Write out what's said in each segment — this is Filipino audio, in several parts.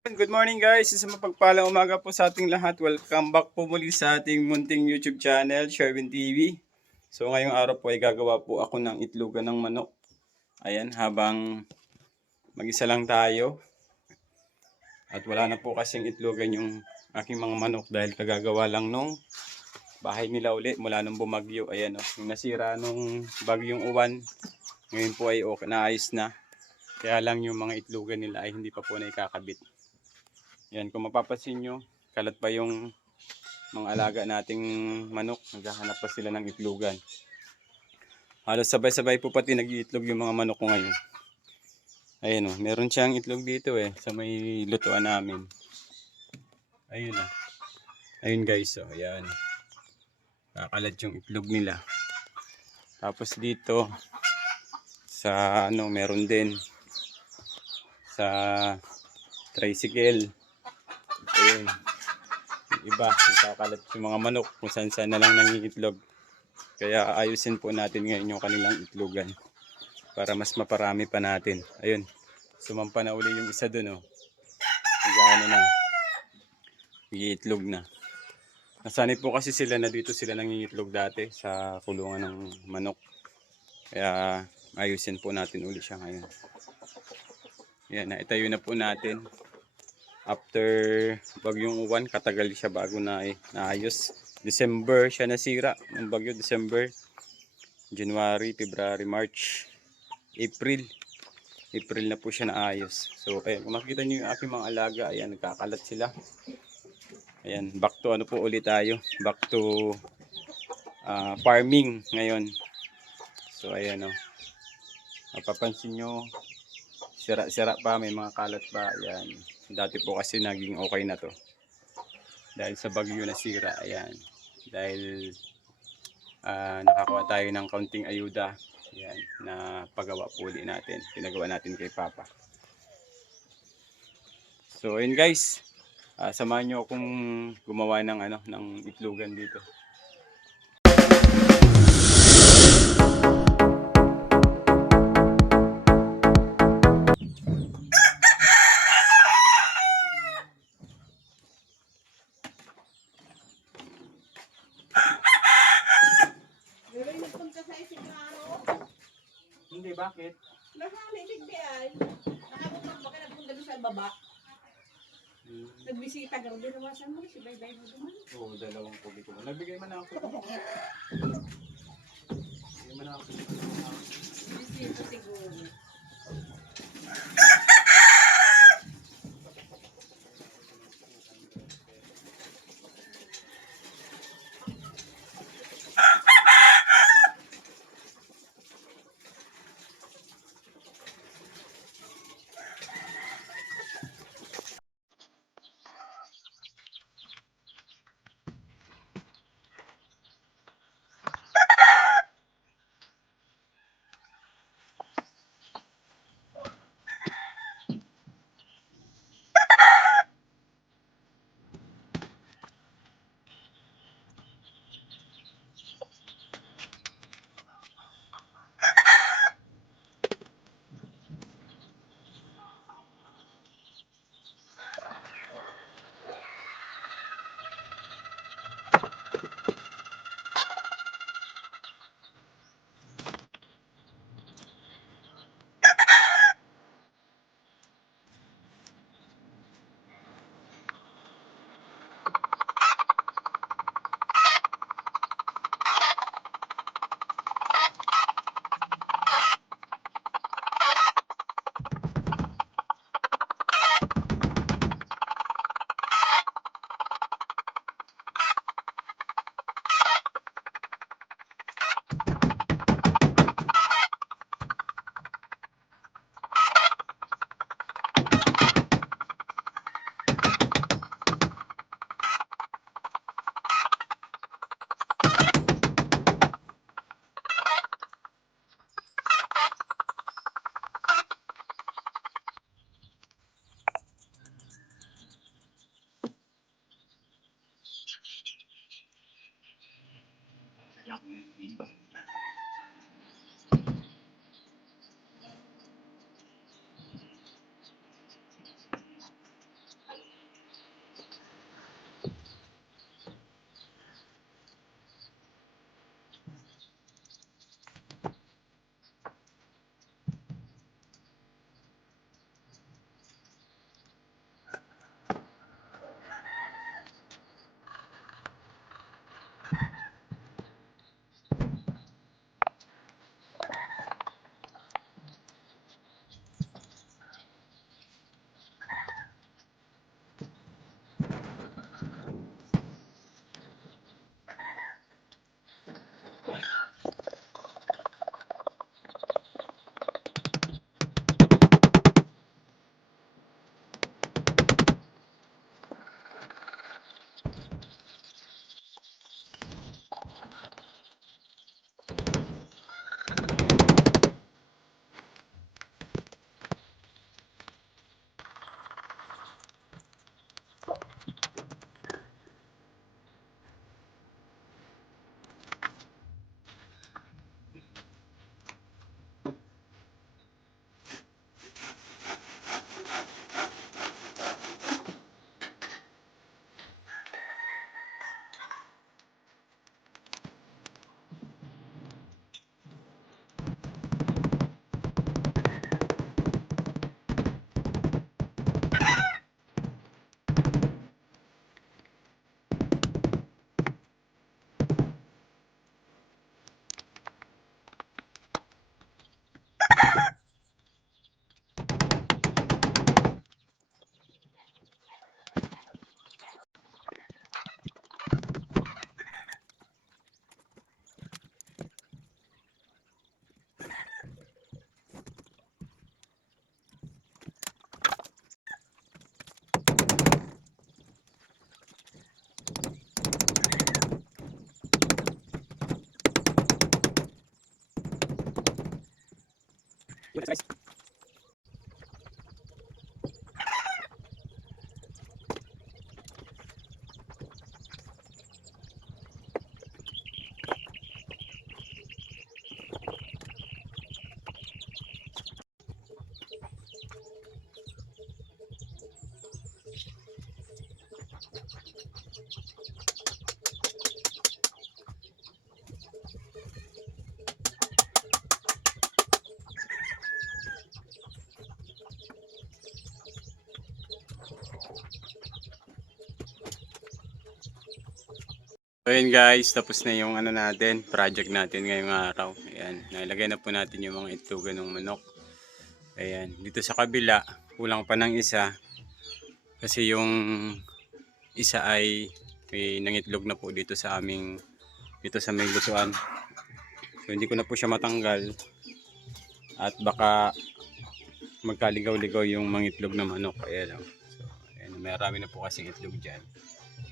Good morning guys, isang mapagpalang umaga po sa ating lahat. Welcome back po muli sa ating munting YouTube channel, Sherwin TV. So ngayong araw po ay gagawa po ako ng itlogan ng manok. Ayan, habang mag-isa lang tayo. At wala na po kasing itlogan yung aking mga manok dahil kagagawa lang nung bahay nila uli mula nung bumagyo. Ayan o, yung nasira nung bagyong uwan. Ngayon po ay okay, naayos na. Kaya lang yung mga itlogan nila ay hindi pa po naikakabit. Yan, kung mapapansin nyo, kalat pa yung mga alaga nating manok. Naghahanap pa sila ng itlogan. Halos sabay-sabay po pati nag-iitlog yung mga manok ko ngayon. Ayun o, meron siyang itlog dito sa may lutuan namin. Ayun o. Ayun guys, ayan. Kakalat yung itlog nila. Tapos dito, sa meron din. Sa tricycle. Ayun. Yung iba, nakakalat yung mga manok kung saan na lang nangingitlog. Kaya ayusin po natin ngayon yung kanilang itlogan para mas maparami pa natin. Ayun, sumampa na uli yung isa dun Nag-ano na, iitlog na. Nasanay po kasi sila na dito sila nangingitlog dati sa kulungan ng manok. Kaya ayusin po natin uli siya ngayon. Yan, naitayo na po natin. After bagyong uwan, katagal siya bago na naayos. December siya nasira. Ang bagyo, December, January, February, March, April. April na po siya naayos. So, ayan, kung makikita nyo yung aking mga alaga, ayan, nagkakalat sila. Ayan, back to ano po ulit tayo. Back to farming ngayon. So, ayan mapapansin nyo, sira-sira pa, may mga kalat pa. Ayan. Dati po kasi naging okay na to. Dahil sa bagyo na sira, ayan. Dahil nakakuha tayo ng kaunting ayuda. Ayan, na pagawa po ulit natin. Pinagawa natin kay Papa. So, ayun guys. Samahan nyo akong gumawa ng ng itlogan dito. Hindi, bakit? Nakalimig di ay. Nakabutang baka nagpunta doon sa baba. Nagbisita ka rin. Dinawasan mo si Baybay mo naman. Oo, dalawang kubi ko. Nagbigay man ako. Nagbigay man ako. Bisita siguro. So yun guys, tapos na yung ano natin, project natin ngayong araw. Ayan, nalagay na po natin yung mga itlogan ng manok. Ayan, dito sa kabila, kulang pa ng isa. Kasi yung isa ay may nangitlog na po dito sa aming, dito sa may lutuan. So hindi ko na po siya matanggal. At baka magkaligaw-ligaw yung mangitlog na manok. Ayan, oh. So, ayan, marami na po kasing itlog dyan.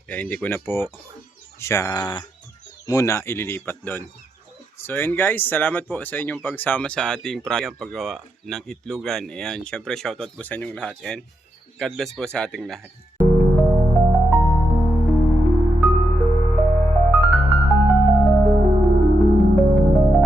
Kaya hindi ko na po siya muna ililipat doon. So yun guys, salamat po sa inyong pagsama sa ating paggawa ng itlogan. Ayan, syempre shoutout po sa inyong lahat and God bless po sa ating lahat.